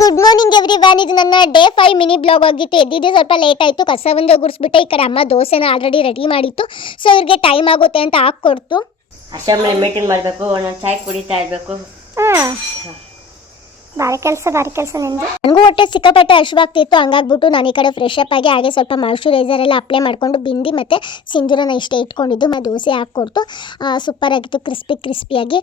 Good morning everyone. ಇದು ನನ್ನ day 5 mini blog ಆಗಿತ್ತು. ಎದ್ದಿದ್ದೆ ಸ್ವಲ್ಪ ಲೇಟ್ ಆಯಿತು, ಕಸ ಒಂದು ಗುಡಿಸ್ಬಿಟ್ಟೆ. ಈ ಕಡೆ ಅಮ್ಮ ದೋಸೆನ ಆಲ್ರೆಡಿ ರೆಡಿ ಮಾಡಿತ್ತು, ಸೊ ಇವ್ರಿಗೆ ಟೈಮ್ ಆಗುತ್ತೆ ಅಂತ ಹಾಕ್ಕೊಡ್ತು. ಅಸೆಂಬ್ಲಿ ಮೀಟಿಂಗ್ ಮಾಡಬೇಕು, ಒಂದೊಂದು ಚಾಯ್ ಕುಡಿತಾ ಇರಬೇಕು. ಭಾರಿ ಕೆಲಸ ನಿಮ್ದು. ನನಗೂ ಹೊಟ್ಟೆ ಸಿಕ್ಕಾಪಟ್ಟೆ ಹಶ್ವಾಗ್ತಿತ್ತು, ಹಂಗಾಗ್ಬಿಟ್ಟು ನಾನು ಈ ಕಡೆ ಫ್ರೆಶ್ ಅಪ್ ಆಗಿ ಹಾಗೆ ಸ್ವಲ್ಪ ಮಾಯ್ಶ್ಚರೈಸರ್ ಎಲ್ಲ ಅಪ್ಲೈ ಮಾಡಿಕೊಂಡು ಬಿಂದಿ ಮತ್ತು ಸಿಂಧೂರನ ಇಷ್ಟೇ ಇಟ್ಕೊಂಡಿದ್ದು. ದೋಸೆ ಹಾಕ್ಕೊಡ್ತು, ಸೂಪರ್ ಆಗಿತ್ತು, ಕ್ರಿಸ್ಪಿಯಾಗಿ.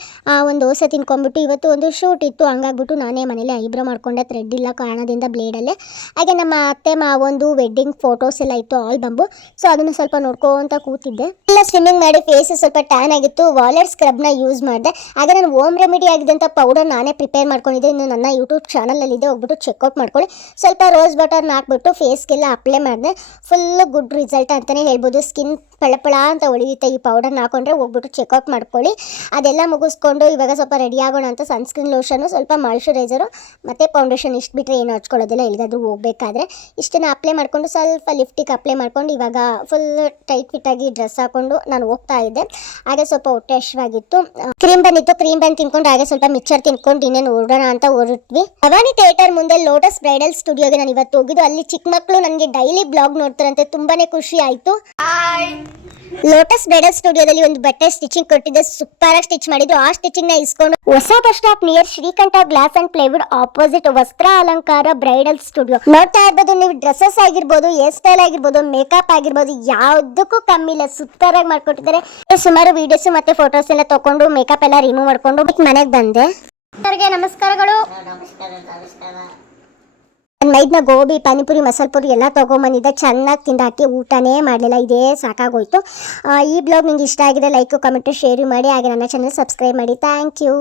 ಒಂದು ದೋಸೆ ತಿನ್ಕೊಂಡ್ಬಿಟ್ಟು ಇವತ್ತು ಒಂದು ಶೂಟ್ ಇತ್ತು, ಹಂಗಾಗ್ಬಿಟ್ಟು ನಾನೇ ಮನೇಲಿ ಐಬ್ರೋ ಮಾಡ್ಕೊಂಡೆ, ಥ್ರೆಡ್ ಇಲ್ಲ ಕಾರಣದಿಂದ ಬ್ಲೇಡಲ್ಲೇ. ಹಾಗೆ ನಮ್ಮ ಅತ್ತೆ ಮಾವೊಂದು ವೆಡ್ಡಿಂಗ್ ಫೋಟೋಸ್ ಎಲ್ಲ ಇತ್ತು, ಆಲ್ಬಂಬು. ಸೊ ಅದನ್ನು ಸ್ವಲ್ಪ ನೋಡ್ಕೊಂತ ಕೂತಿದ್ದೆ. ಎಲ್ಲ ಸ್ವಿಮ್ಮಿಂಗ್ ಮಾಡಿ ಫೇಸ್ ಸ್ವಲ್ಪ ಟ್ಯಾನ್ ಆಗಿತ್ತು. ವಾಲೆಟ್ ಸ್ಕ್ರಬ್ನ ಯೂಸ್ ಮಾಡಿದೆ. ಹಾಗೆ ನಾನು ಹೋಮ್ ರೆಮಿಡಿ ಆಗಿದ್ದಂಥ ಪೌಡರ್ ನಾನೇ ಪ್ರಿಪೇರ್ ಮಾಡ್ಕೊಂಡಿದ್ದೆ. ಇನ್ನು ನನ್ನ ಯೂಟ್ಯೂಬ್ ಚಾನಲಲ್ಲಿದೆ, ಹೋಗ್ಬಿಟ್ಟು ಚೆಕ್ಔಟ್ ಮಾಡ್ಕೊಳ್ಳಿ. ಸ್ವಲ್ಪ ರೋಸ್ ಬಟರ್ನ ಹಾಕ್ಬಿಟ್ಟು ಫೇಸ್ಗೆಲ್ಲ ಅಪ್ಲೈ ಮಾಡಿದೆ. ಫುಲ್ ಗುಡ್ ರಿಸಲ್ಟ್ ಅಂತಲೇ ಹೇಳ್ಬೋದು. ಸ್ಕಿನ್ ಪಳಪಳ ಅಂತ ಹೊಳೆಯುತ್ತೆ ಈ ಪೌಡರ್ನ ಹಾಕೊಂಡ್ರೆ, ಹೋಗ್ಬಿಟ್ಟು ಚೆಕ್ಔಟ್ ಮಾಡ್ಕೊಳ್ಳಿ. ಅದೆಲ್ಲ ಮುಗಿಸ್ಕೊಂಡು ಇವಾಗ ಸ್ವಲ್ಪ ರೆಡಿ ಆಗೋಣ ಅಂತ ಸನ್ಸ್ಕ್ರೀನ್ ಲೋಷನು, ಸ್ವಲ್ಪ ಮಾಯ್ಶ್ಚರೈಸರು ಮತ್ತು ಫೌಂಡೇಶನ್ ಇಷ್ಟು ಬಿಟ್ಟರೆ ಏನು ಹಚ್ಕೊಳ್ಳೋದಿಲ್ಲ ಎಲ್ಲಿಗಾದ್ರೂ ಹೋಗಬೇಕಾದ್ರೆ. ಇಷ್ಟನ್ನು ಅಪ್ಲೈ ಮಾಡಿಕೊಂಡು ಸ್ವಲ್ಪ ಲಿಫ್ಟಿಗೆ ಅಪ್ಲೈ ಮಾಡ್ಕೊಂಡು ಇವಾಗ ಫುಲ್ ಟೈಟ್ ಫಿಟ್ಟಾಗಿ ಡ್ರೆಸ್ ಹಾಕ್ಕೊಂಡು ನಾನು ಹೋಗ್ತಾ ಇದ್ದೆ. ಹಾಗೆ ಸ್ವಲ್ಪ ಹೊಟ್ಟೆ ಹಶ್ವಾಗಿತ್ತು. ಕ್ರೀಮ್ ಬನ್ ತಿನ್ಕೊಂಡು ಹಾಗೆ ಸ್ವಲ್ಪ ಮಿಕ್ಚರ್ ತಿನ್ಕೊಂಡು ಇನ್ನೇನು ಹೊರಡೋಣ ಅಂತ ಹೊರಟ್ವಿ. ಭವಾನಿ ಥಿಯೇಟರ್ ಮುಂದೆ ಲೋಟಸ್ ಬ್ರೈಡಲ್ ಸ್ಟುಡಿಯೋಗೆ ನಾನು ಇವತ್ತು ಹೋಗಿದ್ದು. ಅಲ್ಲಿ ಚಿಕ್ಕ ಮಕ್ಕಳು ನನಗೆ ಡೈಲಿ ಬ್ಲಾಗ್ ನೋಡ್ತಾರಂತೆ, ತುಂಬಾನೇ ಖುಷಿ ಆಯಿತು. ಲೋಟಸ್ ಬ್ರೈಡಲ್ ಸ್ಟುಡಿಯೋದಲ್ಲಿ ಒಂದು ಬಟ್ಟೆ ಸ್ಟಿಚಿಂಗ್ ಕೊಟ್ಟಿದ್ದೆ, ಸೂಪರ್ ಆಗಿ ಸ್ಟಿಚ್ ಮಾಡಿದ್ರು. ಆ ಸ್ಟಿಚಿಂಗ್ ನ ಇಸ್ಕೊಂಡು ಹೊಸ bus stop near Srikantha glass and plywood opposite Vastra Alankara bridal studio. ನೋಡ್ತಾ ಇರ್ಬೋದು ನೀವು, ಡ್ರೆಸ್ಸಸ್ ಆಗಿರ್ಬೋದು, ಹೇರ್ ಸ್ಟೈಲ್ ಆಗಿರ್ಬೋದು, ಮೇಕಪ್ ಆಗಿರ್ಬೋದು, ಯಾವುದಕ್ಕೂ ಕಮ್ಮಿ ಇಲ್ಲ, ಸೂಪರ್ ಆಗಿ ಮಾಡ್ಕೊಟ್ಟಿದ್ದಾರೆ. ಸುಮಾರು ವಿಡಿಯೋಸ್ ಮತ್ತೆ ಫೋಟೋಸ್ ಎಲ್ಲ ತಗೊಂಡು ಮೇಕಪ್ ಎಲ್ಲ ರಿಮೂವ್ ಮಾಡ್ಕೊಂಡು ಮನೆಗೆ ಬಂದೆ. ನಮಸ್ಕಾರಗಳು. ನನ್ನ ಮೈದ್ನ ಗೋಬಿ, ಪಾನಿಪುರಿ, ಮಸಾಲೆ ಪುರಿ ಎಲ್ಲ ತೊಗೊಂಬಂದಿದ್ದೆ. ಚೆನ್ನಾಗಿ ತಿಂದಾಕಿ ಊಟನೇ ಮಾಡಲಿಲ್ಲ, ಇದೇ ಸಾಕಾಗೋಯ್ತು. ಈ ಬ್ಲಾಗ್ ನಿಮ್ಗೆ ಇಷ್ಟ ಆಗಿದೆ ಲೈಕ್, ಕಮೆಂಟ್, ಶೇರ್ ಮಾಡಿ. ಹಾಗೆ ನನ್ನ ಚಾನಲ್ ಸಬ್ಸ್ಕ್ರೈಬ್ ಮಾಡಿ. Thank you.